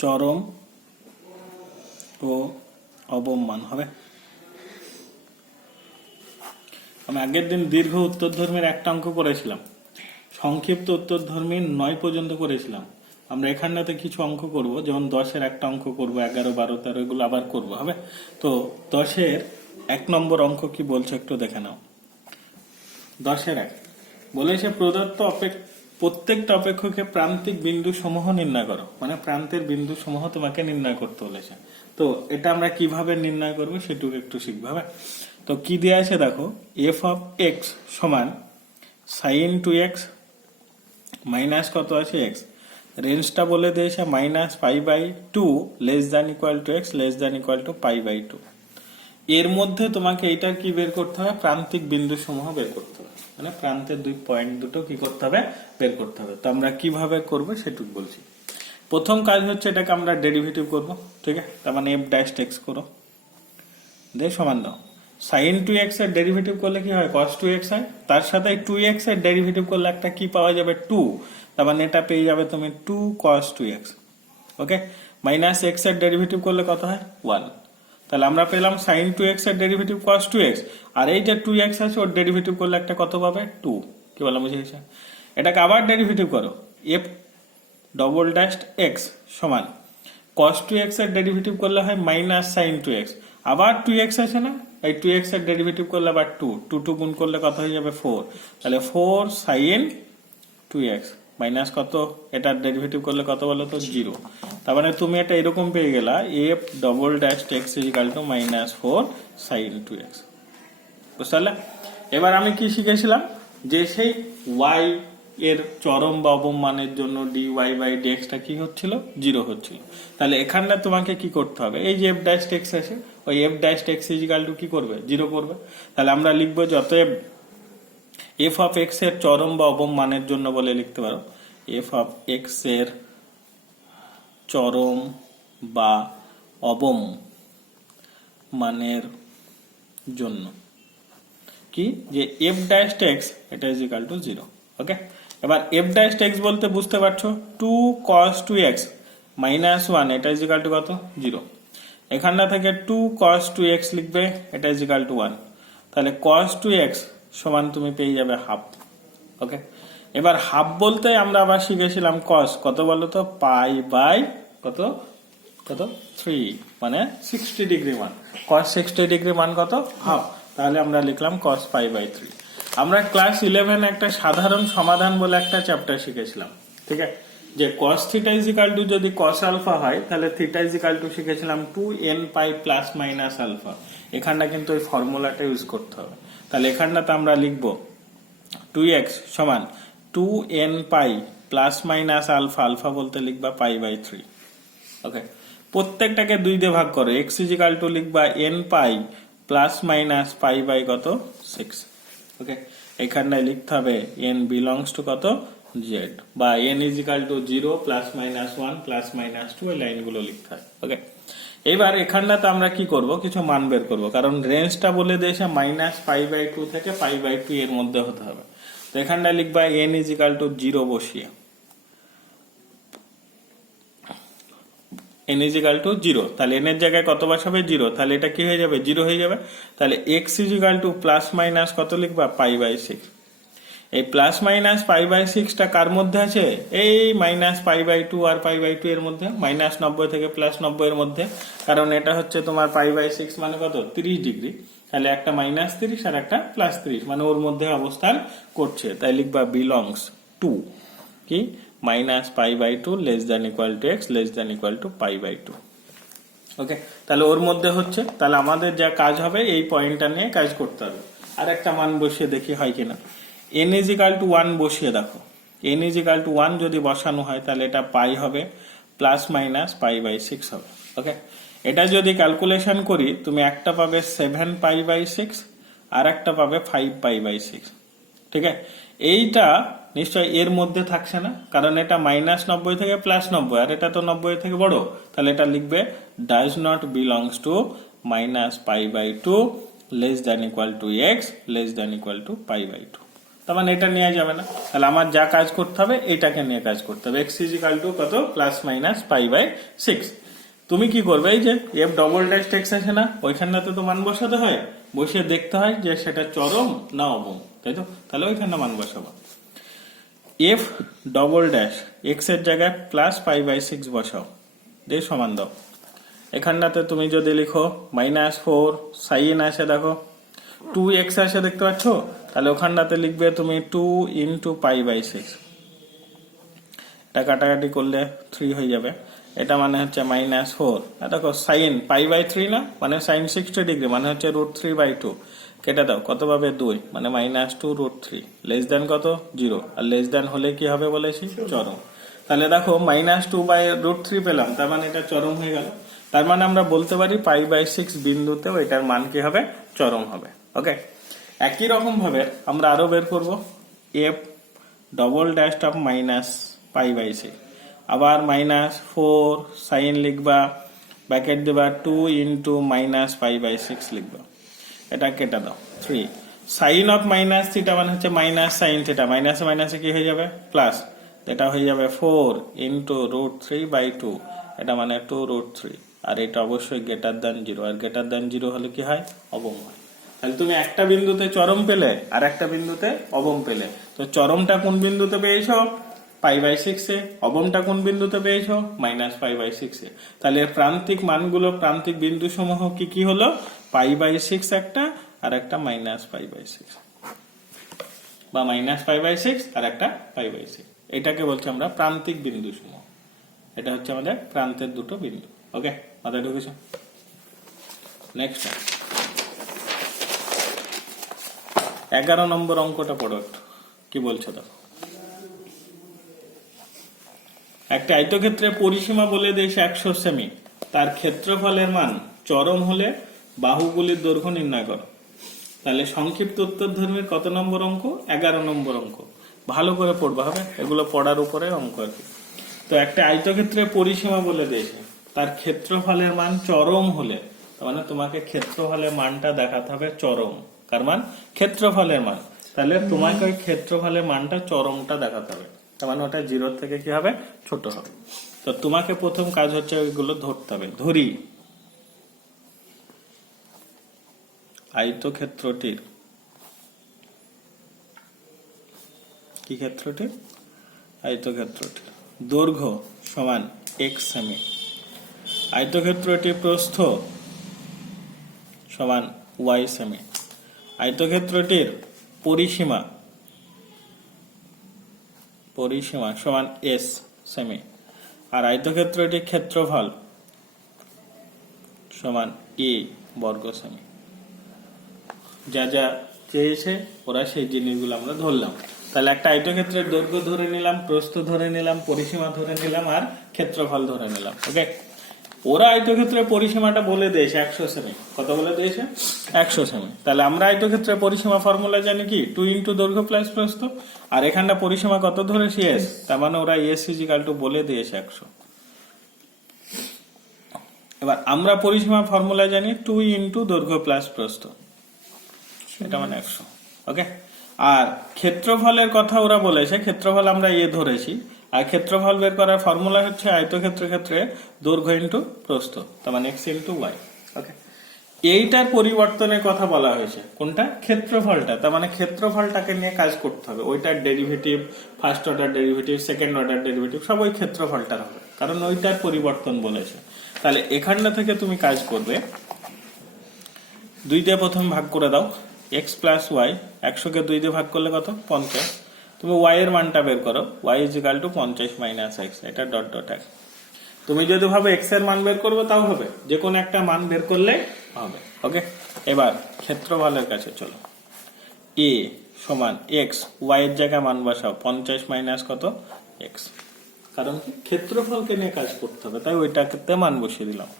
চরম ও অবম মান হবে। আমি আগের দিন দীর্ঘ উত্তরধর্মীর একটা অঙ্ক করেছিলাম, সংক্ষিপ্ত উত্তরধর্মীর 9 পর্যন্ত করেছিলাম। আমরা এখানটাতে কিছু অঙ্ক করব, যেমন 10-এর একটা অঙ্ক করব, 11, 12, 13 এগুলো আবার করবো হবে। তো 10-এর 1 নম্বর অঙ্ক কি বলছে একটু দেখে নাও। 10-এর 1 বলেছে প্রদত্ত প্রত্যেকটা অপেক্ষকে প্রান্তিক বিন্দু সমূহ নির্ণয় করো, মানে প্রান্তের বিন্দু সমূহ তোমাকে নির্ণয় করতে বলেছে। তো এটা আমরা কিভাবে নির্ণয় করবো সেটুকু একটু শিখবো হবে। তো কি দেওয়া আছে দেখো, এফ অফ এক্স সমান সাইন টু এক্স মাইনাস কত আছে এক্স, রেঞ্জটা বলে দিয়েছে -π/2 less than equal to X less than equal to π/2। এর মধ্যে তোমাকে এটা কি বের করতে হবে, প্রান্তিক বিন্দু সমূহ বের করতে হবে, মানে প্রান্তের দুই পয়েন্ট দুটো কি করতে হবে, বের করতে হবে। তো আমরা কিভাবে করব সেটুকু বলছি। প্রথম কাজ হচ্ছে এটাকে আমরা ডেরিভেটিভ করব, ঠিক আছে। তার মানে f ড্যাশ এক্স করো, দে সমান দাও sin 2x এর ডেরিভেটিভ করলে কি হয়, cos 2x হয়। তার সাথে 2x এর ডেরিভেটিভ করলে একটা কি পাওয়া যাবে, 2। তার মানে এটা পেয়ে যাবে তুমি 2 cos 2x। ওকে, মাইনাস x এর ডেরিভেটিভ করলে কত হয়, 1। তাহলে আমরা পেলাম sin 2x এর ডেরিভেটিভ cos 2x, আর এই যে 2x আছে ওর ডেরিভেটিভ করলে একটা কত পাবে, 2। কি বললাম বুঝে গেছে। এটাকে আবার ডেরিভেটিভ করো, f ডবল ড্যাশ x সমান cos 2x এর ডেরিভেটিভ করলে হয় মাইনাস sin 2x, আবার 2x আছে না, এই 2x এর ডেরিভেটিভ করলে আবার 2 গুণ করলে কত হয়ে যাবে 4। তাহলে 4 sin 2x মাইনাস কত, এটার ডেরিভেটিভ করলে কত বলো তো, 0। তার মানে তুমি এটা এরকম পেয়ে গেলা f double dash x equal two -4 sin 2x। বুঝতে পারলে। এবার আমি কি শিখেছিলাম, যে সেই y এর চরম বা অবম মানের জন্য dy/dx টা কি হচ্ছিল, 0 হচ্ছিল। তাহলে এখানটা তোমাকে কি করতে হবে, এই যে f ড্যাশ x আছে ওই f dash x equal two কি করবে, 0 করবে। তাহলে আমরা লিখবো যতএব f অফ x এর চরম বা অবম মানের জন্য বলে লিখতে পারো, f অফ x এর চরম বা অবম মানের জন্য কি, যে f ড্যাশ x এটা ইজ ইকুয়াল টু 0। ওকে, এবার f ড্যাশ x বলতে বুঝতে পারছো 2 cos 2x মাইনাস 1 এটা ইজ ইকুয়াল টু কত, 0। এখানটা থেকে 2 cos 2x লিখবে, এটা ইজ ইকুয়াল টু 1। তাহলে cos 2x সমান তুমি পেয়ে যাবে হাফ। ওকে, এবার হাফ বলতে আমরা আবার শিখেছিলাম cos কত বলো তো, কত কত 3, মানে 60 ডিগ্রি মান। cos 60 ডিগ্রি মান কত, হাফ। তাহলে আমরা লিখলাম cos π/3। আমরা ক্লাস 11 একটা সাধারণ সমাধান বলে একটা চ্যাপ্টার শিখেছিলাম, ঠিক আছে। যে cos θ ইজ ইকুয়াল টু যদি cos আলফা হয় তাহলে θ ইজ ইকুয়াল টু শিখেছিলাম 2nπ প্লাস মাইনাস আলফা। এখানটা কিন্তু ওই ফর্মুলাটা ইউজ করতে হবে। তাহলে এখানটাতে আমরা লিখব 2x সমান 2nπ plus minus alpha, alpha বলতে লিখবা π/3। ওকে, প্রত্যেকটাকে 2 দিয়ে ভাগ করো, x ইজ ইকুয়াল টু লিখবা nπ প্লাস মাইনাস π/কত 6। ওকে, এখানটায় লিখতে হবে n বিলংস টু কত, z, বা n is equal to 0 plus minus 1 plus minus 2, এই লাইনগুলো লিখতে হয়। ওকে, এবার এখানটাতে আমরা কি করব, কিছু মান বের করব, কারণ রেঞ্জটা বলে দিয়েছে -π/2 থেকে π/2 এর মধ্যে হতে হবে। তো এখানটায় লিখবা n ইজ ইকুয়াল টু 0 বসিয়ে, n ইজ ইকুয়াল টু 0, তাহলে n এর জায়গায় কত বসাবে, 0। তাহলে এটা কি হয়ে যাবে, 0 হয়ে যাবে। তাহলে x is equal to plus minus কত লিখবা, π/6। এই প্লাস মাইনাস π/6 টা কার মধ্যে আছে, এই -π/2 আর π/2 এর মধ্যে, -90 থেকে +90 এর মধ্যে, কারণ এটা হচ্ছে তোমার π/6 মানে কত, 30 ডিগ্রি। তাহলে একটা -30 আর একটা +30, মানে ওর মধ্যে অবস্থান করছে। তাই লিখবা বিলংস টু কি, -π/2 less than equal to x less than equal to π/2। Okay, তাহলে ওর মধ্যে হচ্ছে, তাহলে আমাদের যা কাজ হবে এই পয়েন্টটা নিয়ে কাজ করতে হবে। আর একটা মান বসিয়ে দেখি হয় কিনা, n ইজ ইকুয়াল টু 1 বসিয়ে দেখো, n ইজ ইকুয়াল টু 1 যদি বসানো হয় তাহলে এটা পাই হবে প্লাস মাইনাস π/6 হবে। ওকে, এটা যদি ক্যালকুলেশন করি তুমি একটা পাবে 7π/6 আর একটা পাবে 5π/6। ঠিক আছে, এইটা নিশ্চয় এর মধ্যে থাকছে না, কারণ এটা -90 থেকে +90 আর এটা তো 90 থেকে বড়। তাহলে এটা লিখবে does not belongs to -π/2 less than equal to x less than equal to π/2। তার মানে এটা নেওয়া যাবে না। তাহলে আমার যা কাজ করতে হবে এটাকে নিয়ে কাজ করতে হবে। এক্স ইজ ইকাল টু কত, প্লাস মাইনাস পাই বাই 6। তুমি কি করবে, এই যে এফ ডবল ড্যাশ এক্স আছে না, ওইখানটাতে তো মান বসাতে হয়, বসিয়ে দেখতে হয় যে সেটা চরম না অবম, তাই তো? তাহলে ওইখানটা মান বসাবো। এফ ডবল ড্যাশ এক্স এর জায়গায় প্লাস পাই বাই 6 বসাও, দিয়ে সমান দাও। এখানটাতে তুমি যদি লিখো -4 সাইন আসে, দেখো 2x আসে দেখতে পাচ্ছ, তাহলে ওখানটাতে লিখবে তুমি 2 ইন্টু পাই বাই 6। এটা কাটাকাটি করলে 3 হয়ে যাবে। এটা মানে হচ্ছে -4, দেখো সাইন পাই বাই 3 না, মানে সাইন 60 ডিগ্রি, মানে হচ্ছে √3/2। কেটে দাও, কত পাবে 2, মানে -2√3। লেস দেন কত, 0। আর লেস দেন হলে কি হবে বলেছি, চরম। তাহলে দেখো -2/√3 পেলাম, তার মানে এটা চরম হয়ে গেল। তার মানে আমরা বলতে পারি পাই বাই 6 বিন্দুতেও এটার মান কি হবে, চরম হবে। ওকে, একই রকম ভাবে আমরা আরো বের করব F double dash of minus pi by 6, আবার -4 সাইন লিখবা, ব্র্যাকেট দিবা 2 ইন্টু মাইনাস পাই বাই 6 লিখবা, এটা কেটে দাও 3। সাইন অফ মাইনাস থিটা মানে হচ্ছে মাইনাস সাইন থিটা, মাইনাসে মাইনাসে কি হয়ে যাবে, প্লাস, এটা হয়ে যাবে 4 ইন্টু √3/2, এটা মানে 2√3। আর এটা অবশ্যই গ্রেটার দ্যান 0, আর গ্রেটার দ্যান 0 হলে কি হয়, অবম হয়। তাহলে তুমি একটা বিন্দুতে চরম পেলে আর একটা বিন্দুতে অবম পেলে, তো চরমটা কোন বিন্দুতে পেয়েছো, পাই বাই 6 এ, অবমটা কোন বিন্দুতে পেয়েছো, -পাই বাই 6 এ। তাহলে এর প্রান্তিক মানগুলো, প্রান্তিক বিন্দু সমূহ কি কি হলো, পাই বাই 6 একটা, আর একটা -পাই বাই 6, বা -পাই বাই 6 আর একটা পাই বাই 6। এটাকে বলছি আমরা প্রান্তিক বিন্দু সমূহ। এটা হচ্ছে আমাদের প্রান্তের দুটো বিন্দু। ওকে, মাথায় ঢুকেছে? নেক্সট 11 নম্বর অঙ্কটা পড়ো একটু, কি বলছো দেখো। একটা আয়তক্ষেত্রের পরিসীমা বলে দিয়েছে 100 সেমি, তার ক্ষেত্রফলের মান চরম হলে বাহুগুলির দৈর্ঘ্য নির্ণয় করো। তাহলে সংক্ষিপ্ত উত্তরধর্মীর কত নম্বর অঙ্ক, 11 নম্বর অঙ্ক। ভালো করে পড়বা হবে, এগুলো পড়ার উপরে অঙ্ক আর কি। তো একটা আয়তক্ষেত্রের পরিসীমা বলে দিয়েছে, তার ক্ষেত্রফলের মান চরম হলে, মানে তোমাকে ক্ষেত্রফলের মানটা দেখাতে হবে চরম। কার মান, ক্ষেত্রফলের মান। তাহলে তোমাকে ওই ক্ষেত্রফলের মানটা চরমটা দেখাতে হবে, তার মানে ওটা 0 থেকে কি হবে, ছোট হবে। তো তোমাকে প্রথম কাজ হচ্ছে ওইগুলো ধরতে হবে। ধরি আয়তক্ষেত্রটির, কি ক্ষেত্রটি, আয়তক্ষেত্রটির দৈর্ঘ্য সমান x সেমি, আয়তক্ষেত্রটির প্রস্থ সমান y সেমি, আয়তক্ষেত্রটির পরিসীমা সমান s সেমি, আর আয়তক্ষেত্রটির ক্ষেত্রফল সমান a বর্গ সেমি। যা যা চেয়েছে ওরা সেই জিনিসগুলো আমরা ধরলাম। তাহলে একটা আয়তক্ষেত্রের দৈর্ঘ্য ধরে নিলাম, প্রস্থ ধরে নিলাম, পরিসীমা ধরে নিলাম, আর ক্ষেত্রফল ধরে নিলাম। ওকে, ওরা আয়তক্ষেত্রের পরিসীমাটা বলে দিয়েছে 100 সেমি। কত বলে দিয়েছে, 100 সেমি। তাহলে আমরা আয়তক্ষেত্রের পরিসীমা ফর্মুলা জানি কি, 2 ইন্টু দৈর্ঘ্য প্লাস প্রস্থ, আর এখানটা পরিসীমা কত ধরেছি, s, তার মানে ওরা s ইজ ইকাল টু বলে দিয়েছে 100। এবার আমরা পরিসীমা ফর্মুলা জানি 2 ইন্টু দৈর্ঘ্য প্লাস প্রস্থ, এটা মানে 100। ওকে, আর ক্ষেত্রফলের কথা ওরা বলেছে, ক্ষেত্রফল আমরা এ ধরেছি, আর ক্ষেত্রফল বের করার ফর্মুলা হচ্ছে আয়তক্ষেত্রের ক্ষেত্রে দৈর্ঘ্য ইন্টু প্রস্থ, তার মানে x ইন্টু y। ওকে, এইটার পরিবর্তনের কথা বলা হয়েছে, কোনটা, ক্ষেত্রফলটা। তার মানে ক্ষেত্রফলটাকে নিয়ে কাজ করতে হবে, ওইটার derivative, first order derivative, second order derivative সব ওই ক্ষেত্রফলটার হবে, কারণ ওইটার পরিবর্তন বলেছে। তাহলে এখানটা থেকে তুমি কাজ করবে, 2 দিয়ে প্রথম ভাগ করে দাও, x প্লাস ওয়াই, 100কে 2 দিয়ে ভাগ করলে কত, 50। তুমি y এর মানটা বের করো, y is equal two 50 minus x, এটা ডট ডট এক। তুমি যদি ভাবে x এর মান বের করবে তাও হবে, যে কোনো একটা মান বের করলে হবে। ওকে, এবার ক্ষেত্রফলের কাছে চলো। a সমান x, y এর জায়গায় মান বসাও, 50 মাইনাস কত, x। কারণ কি, ক্ষেত্রফলকে নিয়ে কাজ করতে হবে, তাই ওইটাকে মান বসিয়ে দিলাম।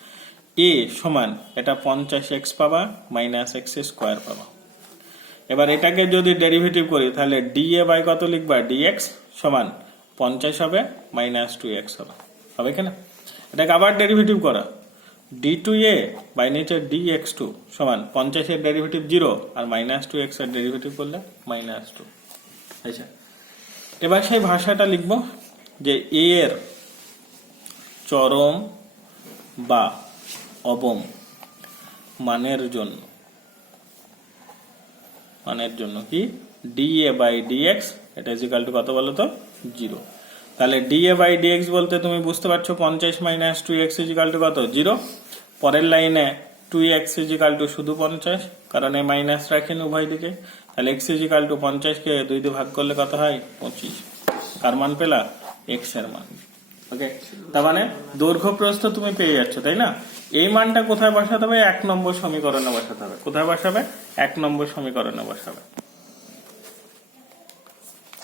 a সমান এটা 50x পাবা, মাইনাস x স্কোয়ার পাবা। এবার এটাকে যদি ডেরিভেটিভ করি, তাহলে dA বাই কত লিখবা, dx সমান 50 হবে, মাইনাস 2x হবে, হবে কিনা? এটাকে আবার ডেরিভেটিভ করা, d2a বাই নিচে dx2 সমান 50 এর ডেরিভেটিভ 0, আর মাইনাস 2x এর ডেরিভেটিভ করলে মাইনাস 2। আচ্ছা, এবার সেই ভাষাটা লিখব যে এ এর চরম বা অবম মানের জন্য কি ডিএ বাই ডিএক্স এটা ইজ ইকুয়াল টু কত বলো তো 0। তাহলে ডিএ বাই ডিএক্স বলতে তুমি বুঝতে পারছো 50 minus 2x is equal to কত 0। পরের লাইনে 2x ইজ ইকুয়াল টু শুধু 50, কারণ এই মাইনাস রাখেন উভয় দিকে। তাহলে x ইজ ইকুয়াল টু 50 কে 2 দিয়ে ভাগ করলে কত হয় 25। কার মান পেলা x এর মান। ওকে, তার মানে দৈর্ঘ্য প্রস্থ তুমি পেয়ে যাচ্ছ, তাই না? এই মানটা কোথায় বসাতে হবে? 1 নম্বর সমীকরণে বসাতে হবে। কোথায় বসাবে? 1 নম্বর সমীকরণে বসাবে।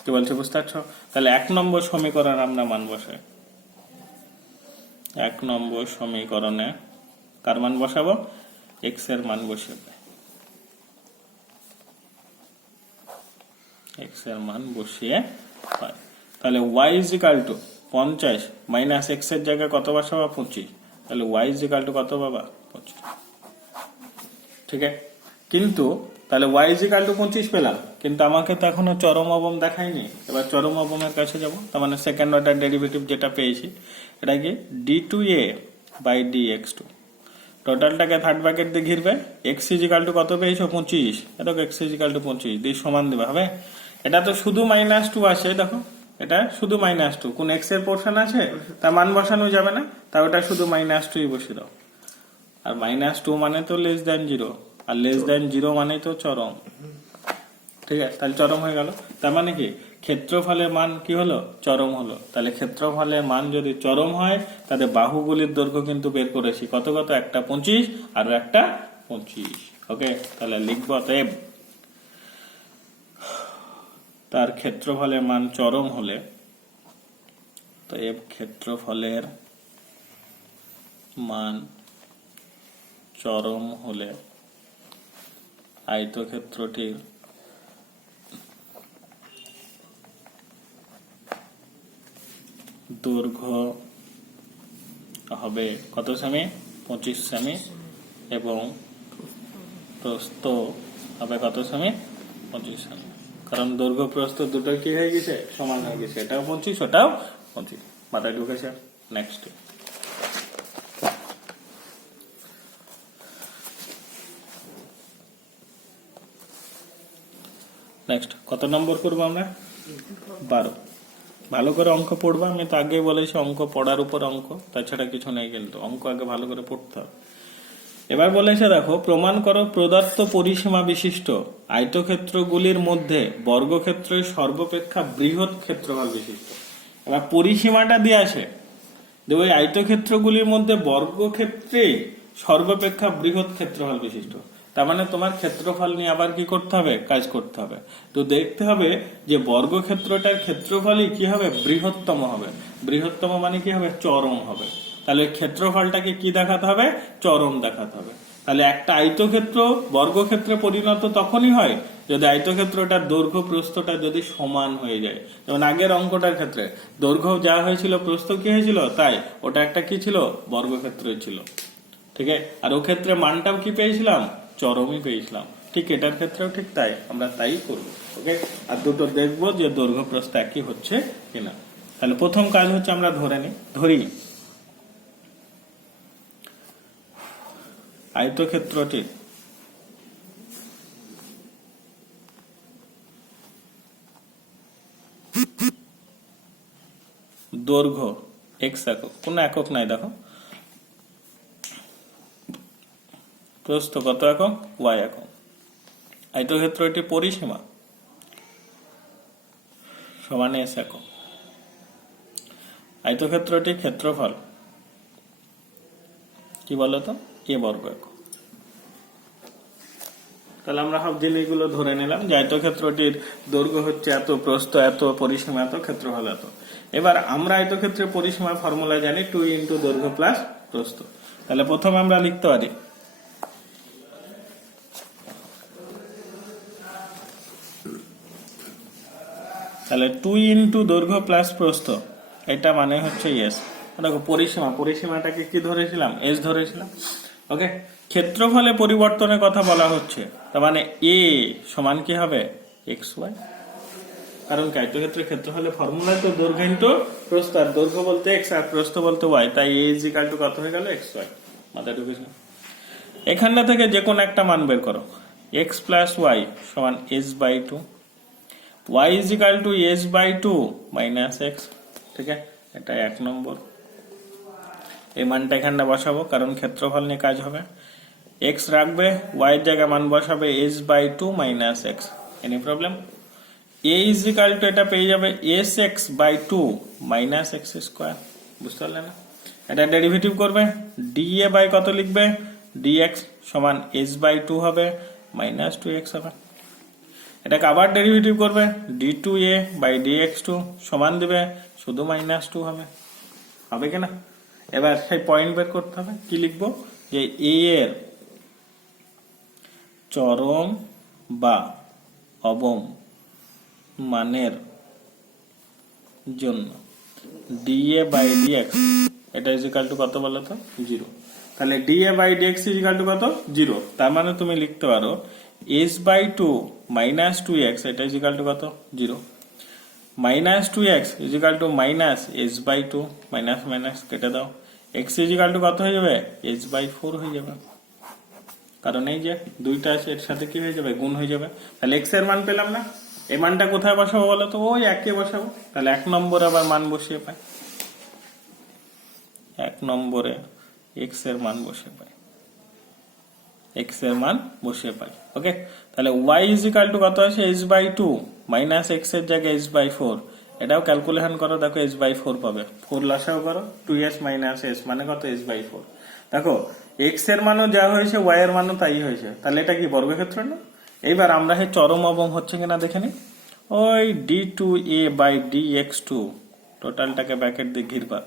কি বলছে বুঝতে পারছো? তাহলে 1 নম্বর সমীকরণে আমরা মান বসাই। 1 নম্বর সমীকরণে কার মান বসাবো? x এর মান বসাবে। x এর মান বসিয়ে হয়, তাহলে y is equal to 50 minus x এর জায়গায় কত বসাবো 25। তাহলে y ইজ ইকুয়াল টু কত বাবা 25। ঠিক আছে, কিন্তু তাহলে y ইজ ইকুয়াল টু 25 পেলাম, কিন্তু আমাকে তো এখনো চরম অবম দেখায়নি। এবার চরম অবমের কাছে যাব। তার মানে সেকেন্ড অর্ডার ডেরিভেটিভ যেটা পেয়েছি এটা কি d2a by dx2। টোটালটাকে third bracket দিয়ে ঘিরবে। x ইজ ইকুয়াল টু কত পেয়েছো 25, দেখো x ইজ ইকুয়াল টু 25 দিয়ে সমান দেবে হবে। এটা তো শুধু -2 আসে, দেখো এটা শুধু -2, কোন x এর পোরশন আছে তার মান বসানো যাবে না, তাই ওটা শুধু -2ই বসিয়ে দাও। আর -2 মানে তো লেস দ্যান 0, আর লেস দ্যান 0 মানে তো চরম। ঠিক আছে, তাহলে চরম হয়ে গেল। তার মানে কি ক্ষেত্রফলের মান কি হলো? চরম হলো। তাহলে ক্ষেত্রফলের মান যদি চরম হয় তাহলে বাহুগুলির দৈর্ঘ্য কিন্তু বের করেছি। কত কত? একটা 25 আর একটা 25। ওকে, তাহলে লিখব অতএব তার ক্ষেত্রফলের মান চরম হলে, অতএব ক্ষেত্রফলের মান চরম হলে আয়তক্ষেত্রটির দৈর্ঘ্য হবে কত সেমি? 25 সেমি, এবং প্রস্থ হবে কত সেমি? 25 সেমি। কারণ দৈর্ঘ্য প্রস্থ দুটো কি হয়ে গেছে? সমান হয়ে গেছে। এটাও 25, ওটাও 25। মাথায় ঢুকেছে? নেক্সট কত নম্বর করবো আমরা? 12। ভালো করে অঙ্ক পড়বা। আমি তো আগেই বলেছি অঙ্ক পড়ার উপর অঙ্ক, তাছাড়া কিছু নেই, কিন্তু অঙ্ক আগে ভালো করে পড়তে হবে। এবার বলেছে দেখো, প্রমাণ করো প্রদত্ত পরিসীমা বিশিষ্ট আয়তক্ষেত্রগুলির মধ্যে বর্গক্ষেত্রের সর্বাপেক্ষা বৃহৎ ক্ষেত্রফল বিশিষ্ট। এবার পরিসীমাটা দিয়ে আসে দেখো এই আয়তক্ষেত্রগুলির মধ্যে বর্গক্ষেত্রে সর্বাপেক্ষা বৃহৎ ক্ষেত্রফল বিশিষ্ট। তার মানে তোমার ক্ষেত্রফল নিয়ে আবার কি করতে হবে? কাজ করতে হবে। তো দেখতে হবে যে বর্গক্ষেত্রটার ক্ষেত্রফলই কি হবে? বৃহত্তম হবে। বৃহত্তম মানে কি হবে? চরম হবে। তাহলে ক্ষেত্রফলটাকে কি দেখাতে হবে? চরম দেখাতে হবে। তাহলে একটা আয়তক্ষেত্র বর্গক্ষেত্রে পরিণত তখনই হয় যদি আয়তক্ষেত্রটার দৈর্ঘ্য প্রস্থটা যদি সমান হয়ে যায়। যেমন আগের অঙ্কটার ক্ষেত্রে দৈর্ঘ্য যা হয়েছিল প্রস্থ কি হয়েছিল, তাই ওটা একটা কি ছিল? বর্গক্ষেত্রই ছিল। ঠিক আছে, আর ও ক্ষেত্রে মানটাও কি পেয়েছিলাম? চরমই পেয়েছিলাম। ঠিক এটার ক্ষেত্রেও ঠিক তাই, আমরা তাই করবো। ওকে, আর দুটো দেখবো যে দৈর্ঘ্য প্রস্থ একই হচ্ছে কিনা। তাহলে প্রথম কাজ হচ্ছে আমরা ধরি আয়তক্ষেত্রটির দৈর্ঘ্য এক্স একক, কোন একক নাই, দেখো প্রস্থ কত একক? ওয়াই একক। আয়তক্ষেত্রটির পরিসীমা সমান এস একক। আয়তক্ষেত্রটির ক্ষেত্রফল কি বলতো? এ বর্গ একক। তাহলে আমরা সব জিনিসগুলো ধরে নিলাম যে আয়তক্ষেত্রটির দৈর্ঘ্য হচ্ছে এত, প্রস্থ এত, পরিসীমা এত, ক্ষেত্রফল এত। এবার আমরা আয়তক্ষেত্রের পরিসীমা ফর্মুলা জানি 2 ইন্টু দৈর্ঘ্য প্লাস প্রস্থ। তাহলে প্রথমে আমরা লিখতে পারি তাহলে 2 ইন্টু দৈর্ঘ্য প্লাস প্রস্থ, এটা মানে হচ্ছে এস। দেখো পরিসীমাটাকে কি ধরেছিলাম? এস ধরেছিলাম। ওকে, ক্ষেত্রফলে পরিবর্তনের কথা বলা হচ্ছে, তার মানে এ সমান কি হবে? X Y. কারণ আয়তক্ষেত্রের ক্ষেত্রফলের ফর্মুলা তো দৈর্ঘ্য ইনটু প্রস্থ, আর দৈর্ঘ্য বলতে x আর প্রস্থ বলতে y, তাই a ইকুয়াল টু কত হয়ে গেল xy। মাথায় ঢুকেছে? এখানটা থেকে যে কোনো একটা মান বের করো। x প্লাস ওয়াই সমান s/2, y equal to s/2 minus x। ঠিক আছে, এটা 1 নম্বর। এই মানটা এখানটা বসাবো কারণ ক্ষেত্রফল নিয়ে কাজ হবে। x রাখবে, y এর জায়গায় মান বসাবে s/2 minus x। Any problem? a equal to এটা পেয়ে যাবে sx/2 মাইনাস x স্কয়ার। বুঝতে পারলে না? এটা ডেরিভেটিভ করবে, dA বাই কত লিখবে, dx সমান s/2 হবে মাইনাস 2x হবে। এটাকে আবার ডেরিভেটিভ করবে, d2a বাই dx2 সমান দিবে শুধু মাইনাস 2 হবে। হবে কিনা? এবার সেই পয়েন্ট বের করতে হবে। কি লিখবো, যে a এর চরম বা অবম মানের জন্য dA বাই dx এটা ইকুয়াল টু কত বলো তো, 0। তাহলে dA by dx equal to কত, 0। তার মানে তুমি লিখতে পারো s/2 মাইনাস 2x এটা ইকুয়াল টু কত, 0। Minus 2x equal to minus s/2 minus minus কেটে দাও, x ইকুয়াল টু কত হয়ে যাবে, s/4 হয়ে যাবে। কারণ এই যে দুইটা আছে এর সাথে কি হয়ে যাবে, গুণ হয়ে যাবে। তাহলে x এর মান পেলাম না, এই মানটা কোথায় বসাবো বলো তো, ওই একে বসাবো। তাহলে 1 নম্বরে আবার মান বসিয়ে পাই, 1 নম্বরে x এর মান বসিয়ে পাই, x এর মান বসিয়ে পাই। ওকে, তাহলে y ইকুয়াল টু কত আছে, s/2 মাইনাস x এর জায়গায় s/4। এটাও ক্যালকুলেশন করো, দেখো s/4 পাবে, 4 লসাও করো, 2s মাইনাস s মানে কত, s/4। দেখো x এর মানও যা হয়েছে y এর মানও তাই হয়েছে, তাহলে এটা কি বর্গক্ষেত্র না? এইবার আমরা এই চরম অবম হচ্ছে কিনা দেখে নি। ওই d2a বাই dx2 টোটালটাকে ব্র্যাকেট দিয়ে ঘিরবা,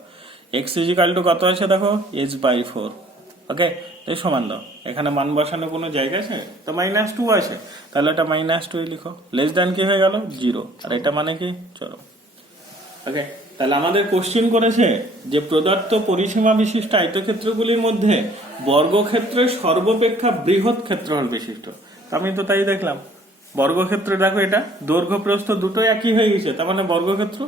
x ইকুয়াল টু কত আছে দেখো, s/4। ওকে, এই সমান দাও, এখানে মান বসানো কোনো জায়গা আছে তো, মাইনাস 2 আছে, তাহলে এটা মাইনাস 2 লিখো। লেস দ্যান কি হয়ে গেল, 0, আর এটা মানে কি, চরম। ওকে, তাহলে আমাদের কোশ্চেন করেছে যে প্রদত্ত পরিসীমা বিশিষ্ট আয়তক্ষেত্রগুলির মধ্যে বর্গক্ষেত্রের সর্বাপেক্ষা বৃহৎ ক্ষেত্রফল বিশিষ্ট। আমি তো তাই দেখলাম, বর্গক্ষেত্র দেখো এটা দৈর্ঘ্য প্রস্থ দুটোই একই হয়ে গেছে, তার মানে বর্গক্ষেত্র।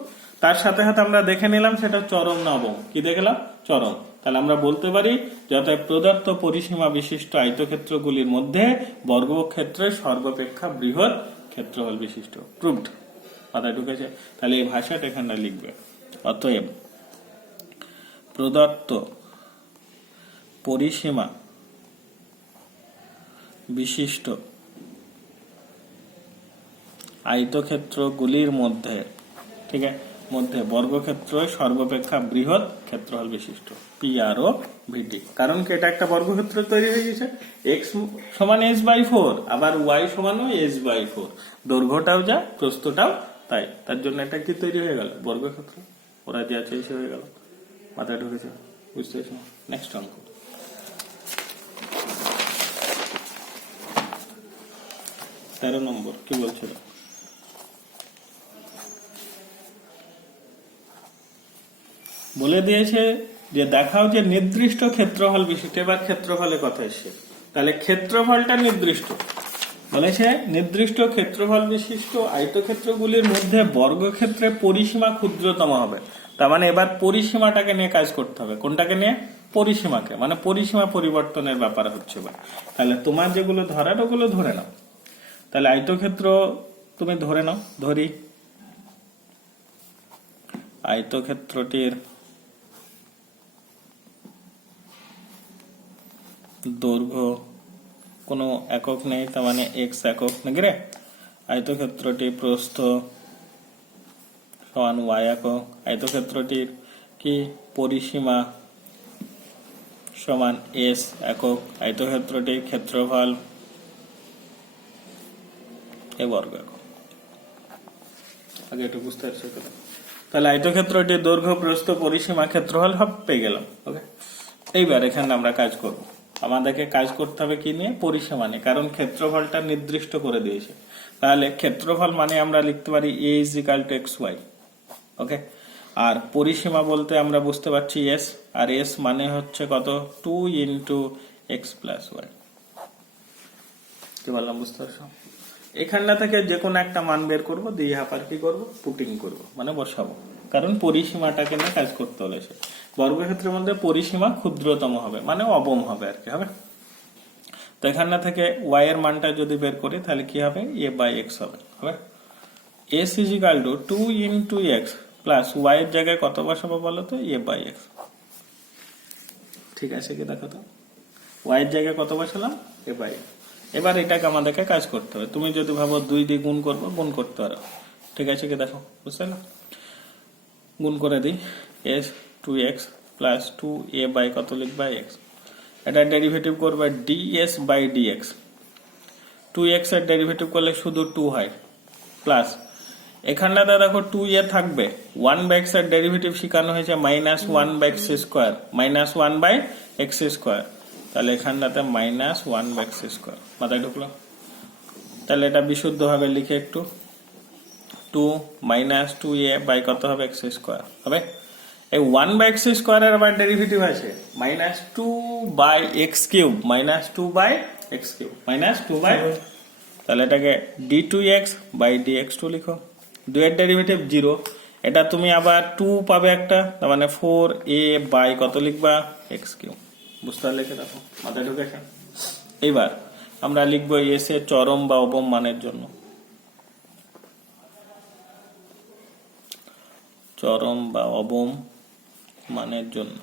তার সাথে সাথে আমরা দেখে নিলাম সেটা চরম না অবম, কি দেখলাম, চরম। তাহলে আমরা বলতে পারি যত প্রদত্ত পরিসীমা বিশিষ্ট আয়তক্ষেত্রগুলির মধ্যে বর্গক্ষেত্রের সর্বাপেক্ষা বৃহৎ ক্ষেত্রফল বিশিষ্ট। প্রুভড। মাথায় ঢুকেছে? তাহলে এই ভাষাটা এখানে লিখবে, অতএব প্রদত্ত পরিসীমা বিশিষ্ট আয়তক্ষেত্রগুলির মধ্যে, ঠিক আছে, মধ্যে বর্গক্ষেত্র সর্বাপেক্ষা বৃহৎ ক্ষেত্রফল বিশিষ্ট, PROVT। কারণ কি, এটা একটা বর্গক্ষেত্র তৈরি হয়ে গেছে, x সমান s/4, আবার y সমানও s/4, দৈর্ঘ্যটাও যা প্রস্থটাও তাই, তার জন্য এটা কি তৈরি হয়ে গেল, বর্গক্ষেত্র। ওরা যে আছে এসে হয়ে গেল। মাথায় ঢুকেছে? বুঝতে পেরেছো? নেক্সট অঙ্ক 13 নম্বর কি বলছিল, বলে দিয়েছে যে দেখাও যে নির্দিষ্ট ক্ষেত্রফল বিশিষ্ট। এবার ক্ষেত্রফলের কথা এসে, তাহলে ক্ষেত্রফলটা নির্দিষ্ট বলেছে, নির্দিষ্ট ক্ষেত্রফল বিশিষ্ট আয়তক্ষেত্রগুলির মধ্যে বর্গক্ষেত্রের পরিসীমা ক্ষুদ্রতম হবে। তার মানে এবার পরিসীমাটাকে নিয়ে কাজ করতে হবে। কোনটাকে নিয়ে? পরিসীমাকে, মানে পরিসীমা পরিবর্তনের ব্যাপার হচ্ছে। তাহলে তোমার যেগুলো ধরার ওগুলো ধরে নাও। তাহলে আয়তক্ষেত্র তুমি ধরে নাও, ধরি আয়তক্ষেত্রটির দৈর্ঘ্য কোনো একক নেই, তার মানে x একক নাকি রে। আয়তক্ষেত্রটি প্রস্থ সমান y একক। আয়তক্ষেত্রটির কি পরিসীমা সমান s একক। আয়তক্ষেত্রটির ক্ষেত্রফল এ বর্গ একক। আগে একটু বুঝতে পারছো? তাহলে আয়তক্ষেত্রটির দৈর্ঘ্য প্রস্থ পরিসীমা ক্ষেত্রফল সব পেয়ে গেলাম। ওকে, এইবার এখানে আমরা কাজ করব। আমাদেরকে কাজ করতে হবে কি নিয়ে? পরিসীমা নিয়ে, কারণ ক্ষেত্রফলটা নির্দিষ্ট করে দিয়েছে। তাহলে ক্ষেত্রফল মানে আমরা লিখতে পারি a = xy। ওকে, আর পরিসীমা বলতে আমরা বুঝতে পারছি s, আর s মানে হচ্ছে কত, 2 × x + y। কি বললাম বুঝতে পারছো? এখানটা থেকে যে কোনো একটা মান বের করব, দিয়ে আবার কি করব, পুটিং করব, মানে বসাবো, কারণ পরিসীমাটাকে নিয়ে কাজ করতে হলে সে বর্গক্ষেত্রের মধ্যে পরিসীমা ক্ষুদ্রতম হবে, মানে অবম হবে আর কি হবে। তো এখানটা থেকে y এর মানটা যদি বের করি তাহলে কি হবে, a বাই এক্স হবে। s is equal two 2 into x plus y এর জায়গায় কত বসাবো বলো তো, a বাই এক্স। ঠিক আছে কি দেখো তো, y এর জায়গায় কত বসালাম, a বাই এক্স। এবার এটাকে আমাদেরকে কাজ করতে হবে। তুমি যদি ভাবো 2 দিয়ে গুণ করবো, গুণ করতে পারো। ঠিক আছে কি দেখো, বুঝতে পারলে, গুণ করে দিই, s 2x plus 2a by কত লিখবা এক্স। এটা ডেরিভেটিভ করবে ds বাই dx। 2x এর ডেরিভেটিভ করলে শুধু 2 হয়, প্লাস এখানটাতে দেখো 2a থাকবে, 1 বাই x এর ডেরিভেটিভ শেখানো হয়েছে minus 1 by x square, minus 1 by x square. তাহলে এখানটাতে মাইনাস 1 বাই x স্কোয়ার মাথায় ঢুকলো। তাহলে এটা বিশুদ্ধ ভাবে লিখে একটু, 2 মাইনাস 2a বাই কত হবে, x স্কোয়ার হবে। এই 1 বাই x স্কোয়ার এর আবার ডেরিভেটিভ আছে minus 2 by x cube, minus 2 by x cube, minus 2 by, তাহলে এটাকে d2x বাই dx2 লিখো। 2 এর ডেরিভেটিভ 0, এটা তুমি আবার 2 পাবে একটা, তার মানে 4a বাই কত লিখবা, x কিউব। বুঝতে পারলে, লিখে রাখো, মাথায় ঢুকেছে। এইবার আমরা লিখবো s এর চরম বা অবম মানের জন্য, চরম বা অবম মানের জন্য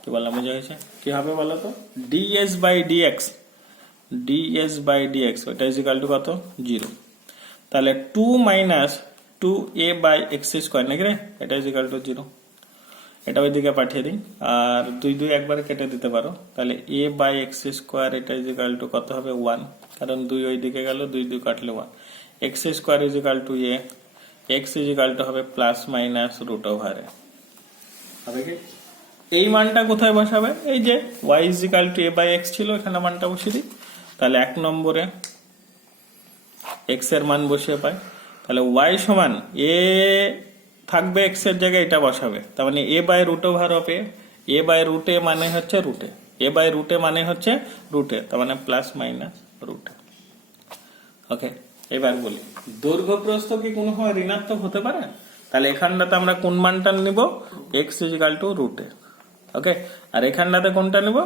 কি বললাম, বুঝা গেছে? কি হবে বলো তো, ds by dx, ds by dx ওটা ইজ ইকাল টু কত, 0। তাহলে 2 minus 2a by x square নাকি রে, এটা ইজ ইকাল টু 0। এটা ওইদিকে পাঠিয়ে দিই, আর 2 2 একবারে কেটে দিতে পারো। তাহলে a বাই এক্স স্কোয়ার এটা ইজ ইকাল টু কত হবে, 1, কারণ 2 ওইদিকে গেল, 2 2 কাটলে 1। X square is equal to a, x is equal to হবে plus minus root over a, হবে কি? এই মানটা কোথায় বসাবে, এই যে y is equal to a by x ছিল, এখানে মানটা বসিয়ে দিই। তাহলে 1 নম্বরে x এর মান বসিয়ে পাই, তাহলে y সমান a থাকবে x এর জায়গায়, এটা বসাবে, তার মানে a by root over of a by root A মানে হচ্ছে রুটে, a বাই রুটে মানে হচ্ছে রুটে, তার মানে প্লাস মাইনাস রুটে। ওকে, এবার বলি দৈর্ঘ্য প্রস্থ কি কোনো হয় ঋণাত্মক হতে পারে? তাহলে এখানটাতে আমরা কোন মানটা নিব, x ইজ ইকাল টু রুটে। ওকে, আর এখানটাতে কোনটা নিব,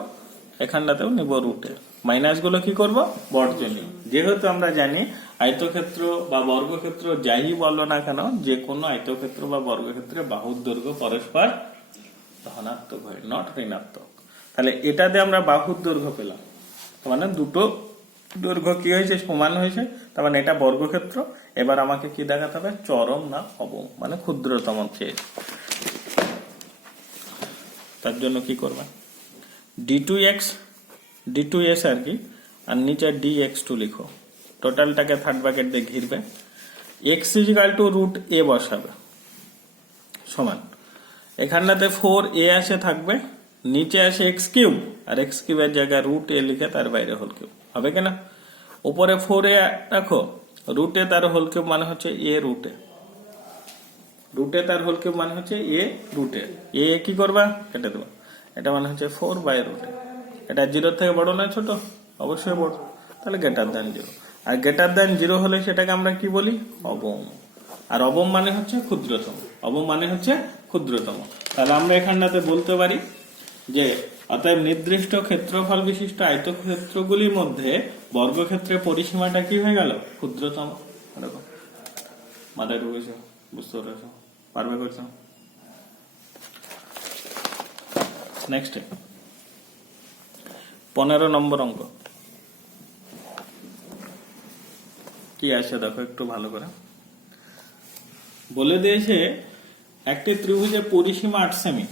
এখানটাতেও নিব রুটে। মাইনাস গুলো কি করব, বর্জনীয়। যেহেতু আমরা জানি আয়তক্ষেত্র বা বর্গক্ষেত্র যাই বলো না কেন, যে কোনো আয়তক্ষেত্র বা বর্গক্ষেত্রে বাহুর দৈর্ঘ্য পরস্পর ধনাত্মক হয়, নট ঋণাত্মক। তাহলে এটাতে আমরা বাহুর দৈর্ঘ্য পেলাম, মানে দুটো দৈর্ঘ্য কি হয়েছে, সমান হয়েছে, তার মানে এটা বর্গক্ষেত্র। এবার আমাকে কি দেখাতে হবে, চরম না অবম, মানে ক্ষুদ্রতম চেয়ে। তার জন্য কি করবে, d2x d2s আর কি, আর নিচে dx2 লিখো, টোটালটাকে থার্ড ব্র্যাকেট দিয়ে ঘিরবে, x is equal to root a বসাবে, সমান এখানটাতে 4a আসে থাকবে, নিচে আসে x কিউব, আর x কিউবের জায়গায় রুট a লিখে তার বাইরে হোল কিউব, হবে কিনা? উপরে 4a রাখো, রুটে তার হোল কিউব মানে হচ্ছে a রুটে, রুটে তার হোল কিউব মানে হচ্ছে a রুটে, a কি করবা, কেটে দেবা, এটা মানে হচ্ছে 4 বাই রুটে। এটা 0 থেকে বড় না ছোট, অবশ্যই বড়, তাহলে গ্রেটার দ্যান 0। আর গ্রেটার দ্যান 0 হলে সেটাকে আমরা কি বলি, অবম। আর অবম মানে হচ্ছে ক্ষুদ্রতম, অবম মানে হচ্ছে ক্ষুদ্রতম। তাহলে আমরা এখানটাতে বলতে পারি যে অতএব নির্দিষ্ট ক্ষেত্রফল বিশিষ্ট আয়তক্ষেত্রগুলির মধ্যে বর্গক্ষেত্রের পরিসীমাটা কি হয়ে গেল, ক্ষুদ্রতম। মাথায় ঢুকেছে, বুঝতে পেরেছ, পারবে করছো? নেক্সট 15 নম্বর অঙ্ক কি আছে দেখো একটু ভালো করে। বলে দিয়েছে একটি ত্রিভুজের পরিসীমা 8 সেমি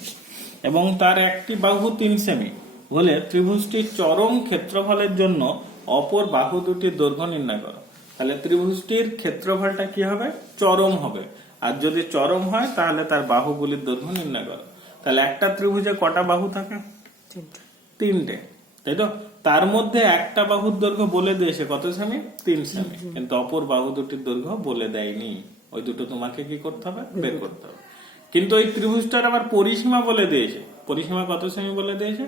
এবং তার একটি বাহু 3 সেমি হলে ত্রিভুজটির চরম ক্ষেত্রফলের জন্য অপর বাহু দুটির দৈর্ঘ্য নির্ণয় করো। তাহলে ত্রিভুজটির ক্ষেত্রফলটা কি হবে, চরম হবে, আর যদি চরম হয় তাহলে তার বাহুগুলির দৈর্ঘ্য নির্ণয় করো। তাহলে একটা ত্রিভুজে কটা বাহু থাকে, 3টে, তাই তো? তার মধ্যে একটা বাহুর দৈর্ঘ্য বলে দিয়েছে কত সেমি, 3 সেমি, কিন্তু অপর বাহু দুটির দৈর্ঘ্য বলে দেয়নি। ওই দুটো তোমাকে কি করতে হবে, বের করতে হবে। কিন্তু ওই ত্রিভুজটার আবার পরিসীমা বলে দিয়েছে, পরিসীমা কত সেমি বলে দিয়েছে,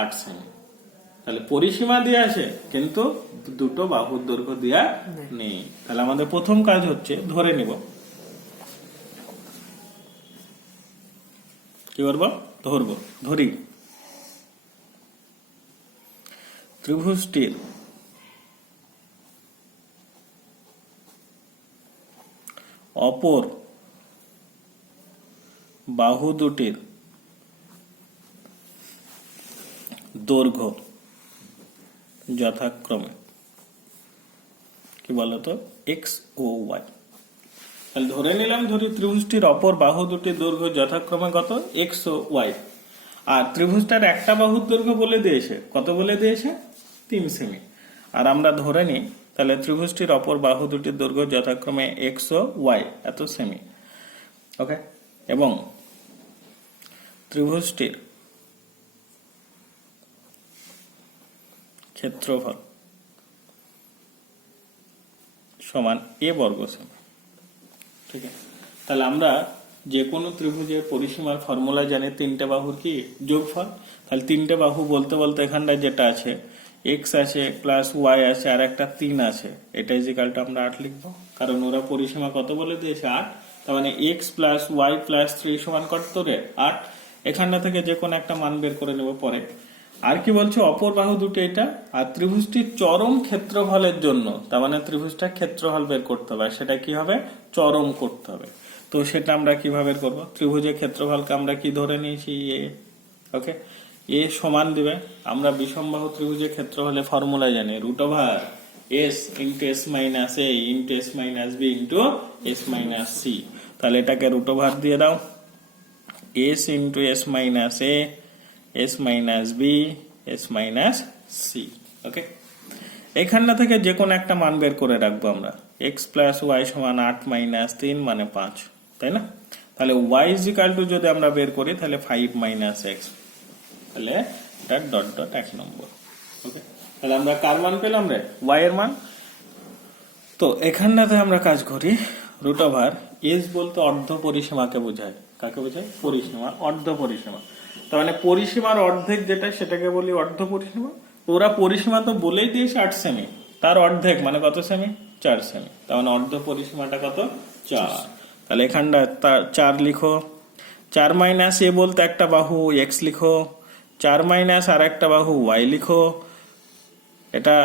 8 সেমি। তাহলে পরিসীমা দিয়ে আছে কিন্তু দুটো বাহুর দৈর্ঘ্য দেয়া নেই। তাহলে আমাদের প্রথম কাজ হচ্ছে ধরে নিব। কি করবো? ধরি ত্রিভুজটির অপর বাহু দুটির দৈর্ঘ্য যথাক্রমে কি বলতো এক্স ও ওয়াই। তাহলে ধরে নিলাম ত্রিভুজটির অপর বাহু দুটির দৈর্ঘ্য যথাক্রমে কত এক্স ও ওয়াই। আর ত্রিভুজটার একটা বাহুর দৈর্ঘ্য বলে দিয়েছে কত, বলে দিয়েছে 3 সেমি। আর আমরা ধরে নিই তাহলে ত্রিভুজটির অপর বাহু দুটির দৈর্ঘ্য যথাক্রমে এক্স ও ওয়াই এত সেমি। ওকে, এবং ত্রিভুজটির ক্ষেত্রফল সমান এ বর্গ সেমি। ঠিক আছে, তাহলে আমরা যে কোনো ত্রিভুজের পরিসীমার ফর্মুলা জানি 3টে বাহুর কি যোগফল। তাহলে 3টে বাহু বলতে বলতে এখানটায় যেটা আছে এক্স আছে প্লাস ওয়াই আছে আর একটা 3 আছে, এটা ইজিক্যালটা আমরা 8 লিখবো, কারণ ওরা পরিসীমা কত বলে দিয়েছে 8। তার মানে এক্স প্লাস ওয়াই প্লাস 3 সমান কত রে 8। এখানটা থেকে যে কোনো একটা মান বের করে নেব পরে। আর কি বলছে অপর বাহু দুটো এটা, আর ত্রিভুজটির চরম ক্ষেত্রফলের জন্য, তার মানে ত্রিভুজটা ক্ষেত্রফল বের করতে হবে, সেটা কি হবে চরম করতে হবে। তো সেটা আমরা কিভাবে করব? ত্রিভুজের ক্ষেত্রফলকে আমরা কি ধরে নিয়েছি এ। ওকে, এ সমান দিবে, আমরা বিষমবাহু ত্রিভুজের ক্ষেত্রফলের ফর্মুলা জানি √s into S minus A into S minus B into S minus C. তাহলে এটাকে √s দিয়ে দাও, S into S minus A S minus B S minus C. Okay, এখানটা থেকে যে কোনো একটা মান বের করে রাখবো আমরা। এক্স প্লাস ওয়াই সমান 8 মাইনাস 3 মানে 5, তাই না? তাহলে ওয়াই ইজিক্যাল টু যদি আমরা বের করি তাহলে 5 মাইনাস এক্স, তাহলে এটা ডট ডট 1 নম্বর। ওকে, তাহলে আমরা কার মান পেলাম রে? ওয়াই এর মান। তো এখানটাতে আমরা কাজ করি √s বলতে অর্ধ পরিসীমাকে বোঝায়। কাকে বোঝায়? পরিসীমা, অর্ধ পরিসীমা। তার মানে পরিসীমার অর্ধেক যেটা সেটাকে বলি অর্ধ পরিসীমা। ওরা পরিসীমা তো বলেই দিয়েছে 8 সেমি, তার অর্ধেক মানে কত সেমি? 4 সেমি। তার মানে অর্ধ পরিসীমাটা কত? 4। তাহলে এখানটা 4 লিখো। 4 মাইনাস এ বলতে একটা বাহু এক্স লিখো, 4 মাইনাস আর একটা বাহু ওয়াই লিখো। এটা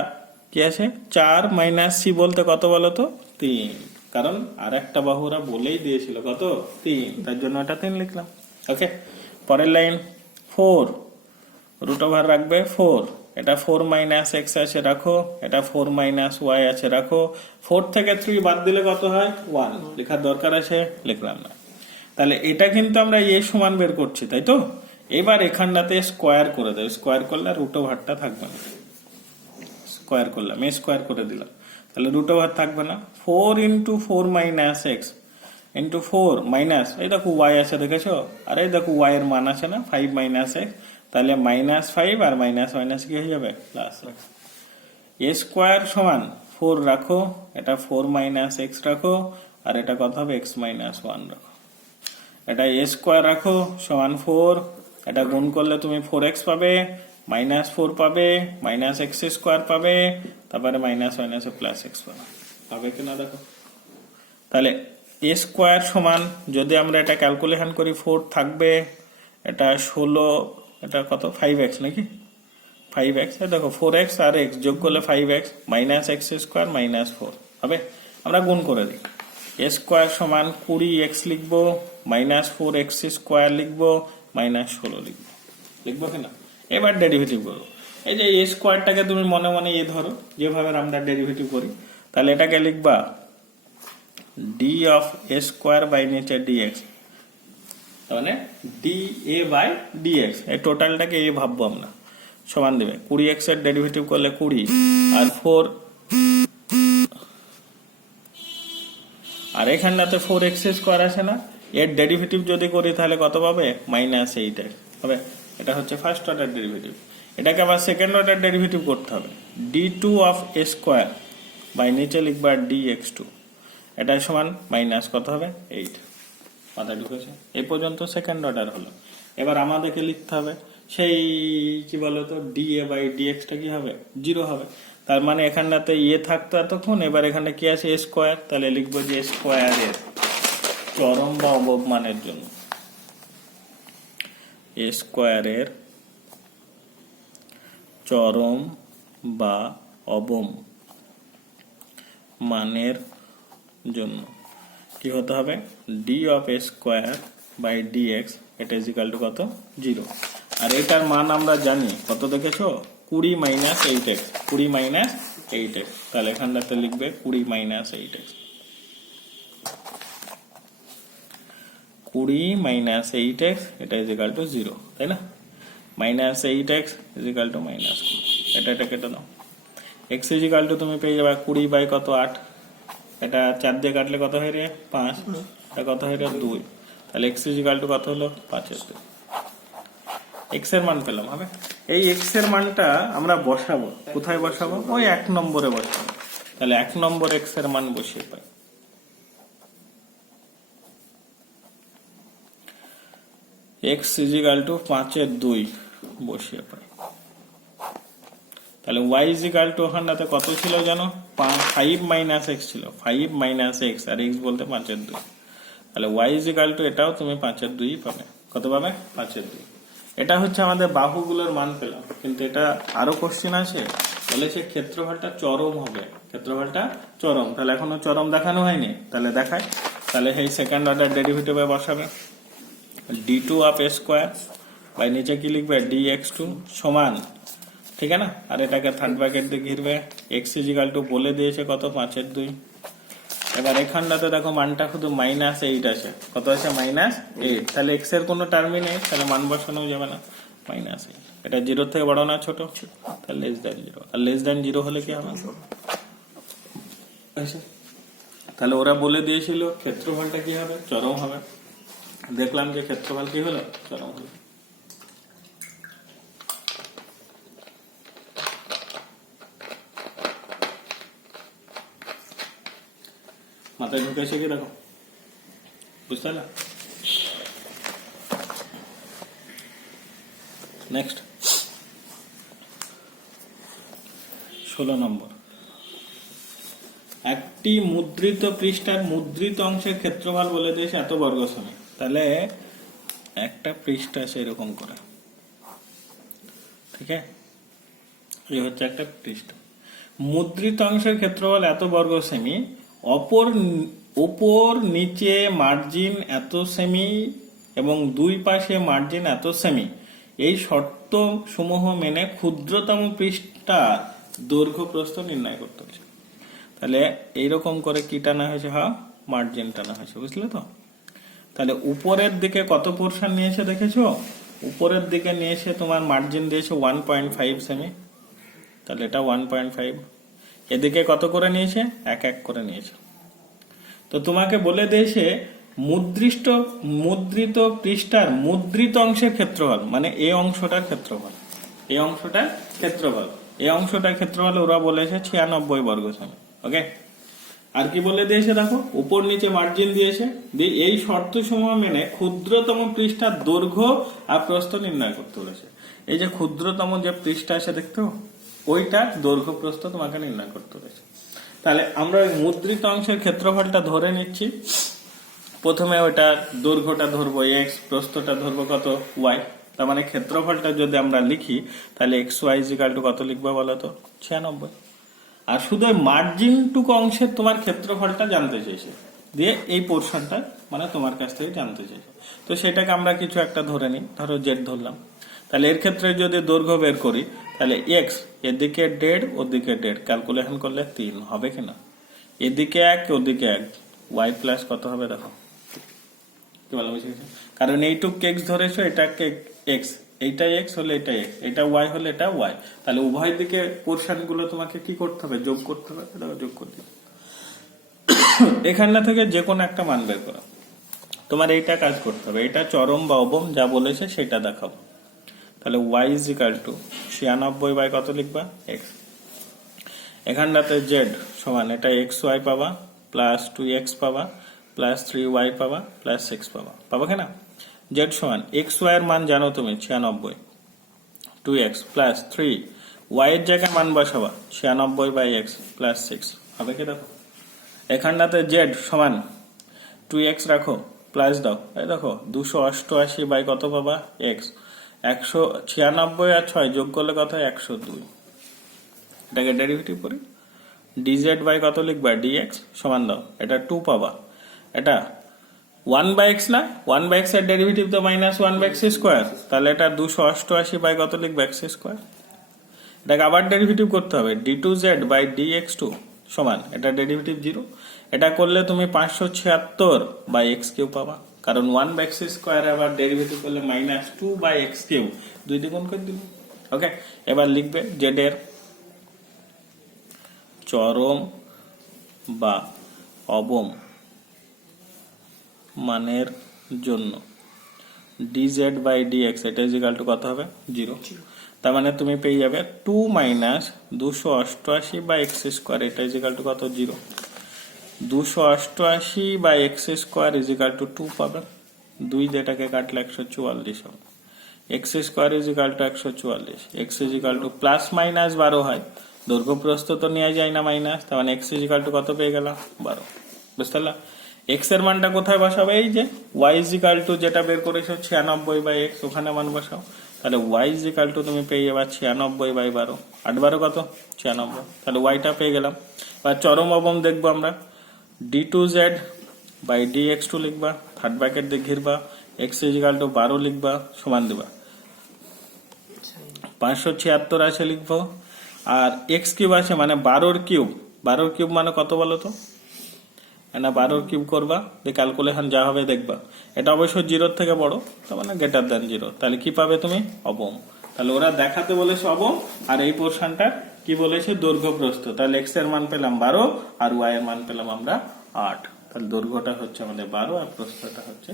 কি আছে? 4 মাইনাস সি বলতে কত বলতো? 3, কারণ আর একটা বাহু ওরা বলেই দিয়েছিল কত? 3, তার জন্য এটা 3 লিখলাম। ওকে, পরের লাইন 4 √s রাখবে 4, এটা 4 মাইনাস এক্স আছে রাখো, এটা 4 মাইনাস ওয়াই আছে রাখো। 4 থেকে 3 বাদ দিলে কত হয়? 1। লেখার দরকার আছে, লিখলাম না। তাহলে এটা কিন্তু আমরা এ সমান বের করছি, তাই তো? এবার এখানটাতে স্কোয়ার করে দেয়, স্কোয়ার করলে √s থাকবে না। স্কোয়ার করলাম, এ স্কোয়ার করে দিলাম, তাহলে √s থাকবে না। 4 into 4 minus x into 4 minus, এই দেখো ওয়াই আছে দেখেছো, আর এই দেখো ওয়াই এর মান আছে না 5 মাইনাস এক্স, তাহলে -5 আর মাইনাস মাইনাস কি হয়ে যাবে? প্লাস। এ স্কোয়ার সমান 4 রাখো, এটা 4 মাইনাস এক্স রাখো, আর এটা কত হবে? x মাইনাস 1 রাখো। এটা এ স্কোয়ার রাখো সমান 4, এটা গুণ করলে তুমি 4x পাবে, -4 পাবে, মাইনাস এক্স স্কোয়ার পাবে, তারপরে মাইনাস মাইনাসে প্লাস এক্স পাবে কিনা দেখো। তাহলে এ স্কোয়ার সমান যদি আমরা এটা ক্যালকুলেশন করি 4 থাকবে, এটা 16, এটা কত? 5x নাকি? 5x, দেখো 4x আর x যোগ করলে 5x, minus x square minus 4 হবে। আমরা গুণ করে দিই, এ স্কোয়ার সমান 20x লিখবো, -4x স্কোয়ার লিখবো, -16 লিখবো কিনা? এবার ডেরিভেটিভ করবো। এই যে এ স্কোয়ারটাকে তুমি মনে মনে এ ধরো, যেভাবে আমরা ডেরিভেটিভ করি, তাহলে এটাকে লিখবা d of a square by নিচে ডিএক্স, মানে dA বাই dx, এই টোটালটাকে এ ভাববো আমরা, সমান দেবে 20x এর ডেরিভেটিভ করলে 20 আর 4, আর এখানটাতে 4x স্কোয়ার আছে না, এর ডেরিভেটিভ যদি করি তাহলে কত পাবে? -8x হবে। এটা হচ্ছে ফার্স্ট অর্ডার ডেরিভেটিভ। এটাকে আবার সেকেন্ড অর্ডার ডেরিভেটিভ করতে হবে, d2 of a square by নিচে লিখবা dx2, এটা সমান মাইনাস কত হবে? 8। মাথায় ঢুকেছে? এই পর্যন্ত সেকেন্ড অর্ডার হলো। এবার আমাদেরকে লিখতে হবে সেই কি বলতো ডিএ বাই ডিএক্সটা কি হবে, 0 হবে। তার মানে এখানটাতে থাকতো এতক্ষণ, এবার এখানে কি আছে এ স্কোয়ার, তাহলে লিখবো যে স্কোয়ারের চরম বা অবম মানের জন্য, এ স্কোয়ারের চরম বা অবম মানের জন্য কি হতে হবে, d of a square by dx এটা ইজ ইকাল টু কত, 0। আর এটার মান আমরা জানি কত দেখেছো, 20 মাইনাস 8x, 20 মাইনাস 8x, তাহলে এখানটাতে লিখবে 20 মাইনাস 8x, 20 মাইনাস 8x এটা ইজ ইকাল টু 0, তাই না? Minus 8x is equal two minus 20, এটা কেটে দাও। x ইজ ইকাল টু তুমি পেয়ে যাবে 20 বাই কত 8, এটা 4 দিয়ে কাটলে কত হয় রে 5, এটা কত হয় রে 2, তাহলে x ইজ ইকাল টু কত হলো 5/2। x এর মান পেলাম। হবে এই x এর মানটা আমরা বসাবো, কোথায় বসাবো, ওই 1 নম্বরে বসাবো। তাহলে 1 নম্বর x এর মান বসিয়ে পাই, x ইজ ইকাল টু 5/2 বসিয়ে পাই। তাহলে y ইজ ইকাল টু ওখানটাতে কত ছিল জানো, 5 মাইনাস x ছিল, 5 মাইনাস x আর x বলতে 5/2, তাহলে y ইজ ইকাল টু এটাও তুমি 5/2 পাবে। কত পাবে, 5/2। এটা হচ্ছে আমাদের বাহুগুলোর মান পেলাম, কিন্তু এটা আরো কোশ্চেন আছে, বলেছে ক্ষেত্রফলটা চরম হবে, ক্ষেত্রফলটা চরম। তাহলে এখনো চরম দেখানো হয়নি, তাহলে দেখায়। তাহলে এই সেকেন্ড অর্ডার ডেরিভেটিভে বসাবে d2 of a square by নিচে কি লিখবে dx2 সমান, ঠিক আছে না, আর এটাকে থার্ড ব্র্যাকেট দিয়ে ঘিরবে, x ইজ ইকাল টু বলে দিয়েছে কত 5/2। এবার এখানটাতে দেখো মানটা শুধু -8 আছে, কত আছে -8, তাহলে x এর কোনো টার্মই নেই, তাহলে মান বসানো যাবে না, -8। এটা 0 থেকে বড় না ছোট, তাহলে লেস দ্যান 0, আর লেস দ্যান 0 হলে কি হবে, তাহলে ওরা বলে দিয়েছিল ক্ষেত্রফলটা কি হবে, চরম হবে। দেখলাম যে ক্ষেত্রফল কি হলো, চরম হলো। মাথায় ঢুকেছে কি দেখো, বুঝতে পারলা? নেক্সট 16 নম্বর, একটি মুদ্রিত পৃষ্ঠার মুদ্রিত অংশের ক্ষেত্রফল বলে দিয়েছে এত বর্গ সেমি। তাহলে একটা পৃষ্ঠা আছে এরকম করে, ঠিক আছে, এই হচ্ছে একটা পৃষ্ঠা, মুদ্রিত অংশের ক্ষেত্রফল এত বর্গ সেমি, ওপর নিচে মার্জিন এত সেমি এবং দুই পাশে মার্জিন এত সেমি, এই শর্ত সমূহ মেনে ক্ষুদ্রতম পৃষ্ঠার দৈর্ঘ্য প্রস্থ নির্ণয় করতে হচ্ছে। তাহলে এইরকম করে কি টানা হয়েছে, হ্যাঁ মার্জিন টানা হয়েছে, বুঝলে তো? তাহলে উপরের দিকে কত পোর্শন নিয়েছে দেখেছো, উপরের দিকে নিয়েছে তোমার মার্জিন দিয়েছে 1.5 সেমি, তাহলে এটা 1.5, এদিকে কত করে নিয়েছে, 1 করে নিয়েছে। তো তোমাকে বলে দিয়েছে মুদ্রিত পৃষ্ঠার মুদ্রিত অংশের ক্ষেত্রফল, মানে এই অংশটার ক্ষেত্রফল, এই অংশটার ক্ষেত্রফল, এই অংশটার ক্ষেত্রফল ওরা বলেছে 96 বর্গ সেমি। ওকে, আর কি বলে দিয়েছে দেখো, উপর নিচে মার্জিন দিয়েছে, দিয়ে এই শর্ত সমূহ মেনে ক্ষুদ্রতম পৃষ্ঠার দৈর্ঘ্য আর প্রস্থ নির্ণয় করতে বলেছে। এই যে ক্ষুদ্রতম যে পৃষ্ঠা আছে দেখতে, ওইটার দৈর্ঘ্য প্রস্থ তোমাকে নির্ণয় করতে বলেছে। তাহলে আমরা ওই মুদ্রিত অংশের ক্ষেত্রফলটা ধরে নিচ্ছি। প্রথমে ওইটা দৈর্ঘ্যটা ধরবো x, প্রস্থটা ধরবো কত y, তার মানে ক্ষেত্রফলটা যদি আমরা লিখি তাহলে xy ইকুয়াল টু কত লিখবো বলো তো, 96। আর শুধু ওই মার্জিন টুকু অংশের তোমার ক্ষেত্রফলটা জানতে চাইছে, দিয়ে এই পোর্শনটা মানে তোমার কাছ থেকে জানতে চাইছে। তো সেটাকে আমরা কিছু একটা ধরে নিই, ধরো z ধরলাম। তাহলে এর ক্ষেত্রে যদি দৈর্ঘ্য বের করি তাহলে x এদিকে 1.5 ওদিকে 1.5, ক্যালকুলেশন করলে 3 হবে কিনা, এদিকে 1 ওদিকে 1, y প্লাস কত হবে দেখো, কি বলা বুঝে গেছে? কারণ এইটুক x ধরেছো, এটাকে x, এইটা x হলে এটা x, এটা y হলে এটা y, তাহলে উভয় দিকে পোরশন গুলো তোমাকে কি করতে হবে, যোগ করতে হবে, এটা যোগ করতে হবে। এখান থেকে যে কোনো একটা মান বের করো, তোমার এইটা কাজ করতে হবে, এটা চরম বা অবম যা বলেছে সেটা দেখাবো। তাহলে y is equal to 96 by কত লিখবা, x, এখানটাতে z সমান এটা xy পাবা প্লাস 2x পাবা প্লাস 3y পাবা প্লাস 6 পাবা, পাবা কিনা? z সমান xy এর মান জানো তুমি 96, 2x প্লাস 3 y এর জায়গায় মান বসাবা 96/x প্লাস 6 হবে কি দেখো এখানটাতে z সমান 2x রাখো প্লাস দাও এই দেখো 288 বাই কত পাবা x 196 আর 6 যোগ করলে কত 102 এটাকে ডেরিভেটিভ করি dz বাই কত লিখবা dx সমান দাও এটা 2 পাবা এটা 1/x না 1/x এর ডেরিভেটিভ তো -1/x স্কয়ার তাহলে এটা 288 বাই কত লিখবা x স্কয়ার এটাকে আবার ডেরিভেটিভ করতে হবে d2z বাই dx2 সমান এটা ডেরিভেটিভ 0 এটা করলে তুমি 576 বাই x কিউব পাবা কারণ 1/x স্কয়ার আবার ডেরিভেটিভ করলে -2 বাই x কিউব দুই দিয়ে গুণ করে দিল ওকে এবার লিখবে z এর চরম বা অবম মানের জন্য dz বাই dx এটা ইকুয়াল টু কত হবে 0 তার মানে তুমি পেয়ে যাবে 2 - 288 বাই x স্কয়ার এটা ইকুয়াল টু কত 0 288 by x square equal to 2 পাবে 2 যেটাকে কাটলে 144 হবে x square equal to 144 x equal to plus minus 12 হয় দৈর্ঘ্য প্রস্থ তো নেওয়া যায় না মাইনাস তার মানে x ইকুয়াল টু কত পেয়ে গেলাম 12 বুঝতে পারলা x এর মানটা কোথায় বসাবে এই যে y ইকুয়াল টু যেটা বের করেছো 96/x ওখানে মান বসাও তাহলে y ইকুয়াল টু তুমি পেয়ে যাবে 96/12 8 12 কত 96 তাহলে y টা পেয়ে গেলাম এবার চরম অবম দেখবো আমরা d2z বাই dx2 লিখবা থার্ড ব্র্যাকেট দিয়ে ঘিরবা x ইকুয়াল টু 12 লিখবা সমান দিবা 576 আছে লিখবো আর x কিউব আছে মানে 12 কিউব মানে কত বলো তো না 12 কিউব করবা যে ক্যালকুলেশন যা হবে দেখবা এটা অবশ্যই 0 থেকে বড় তার মানে গ্রেটার দ্যান 0 তাহলে কি পাবে তুমি অবম তাহলে ওরা দেখাতে বলেছে অবম আর এই পোরশনটা কি বলেছে দৈর্ঘ্য প্রস্থ তাহলে x এর মান পেলাম 12 আর y এর মান পেলাম আমরা 8 তাহলে দৈর্ঘ্যটা হচ্ছে আমাদের 12 আর প্রস্থটা হচ্ছে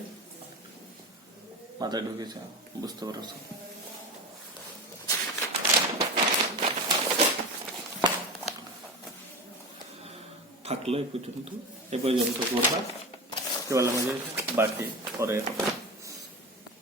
মাথায় ঢুকেছে বুঝতে পারছো থাকলো এই পর্যন্ত করবা কেবল আমাদের বাকি পরে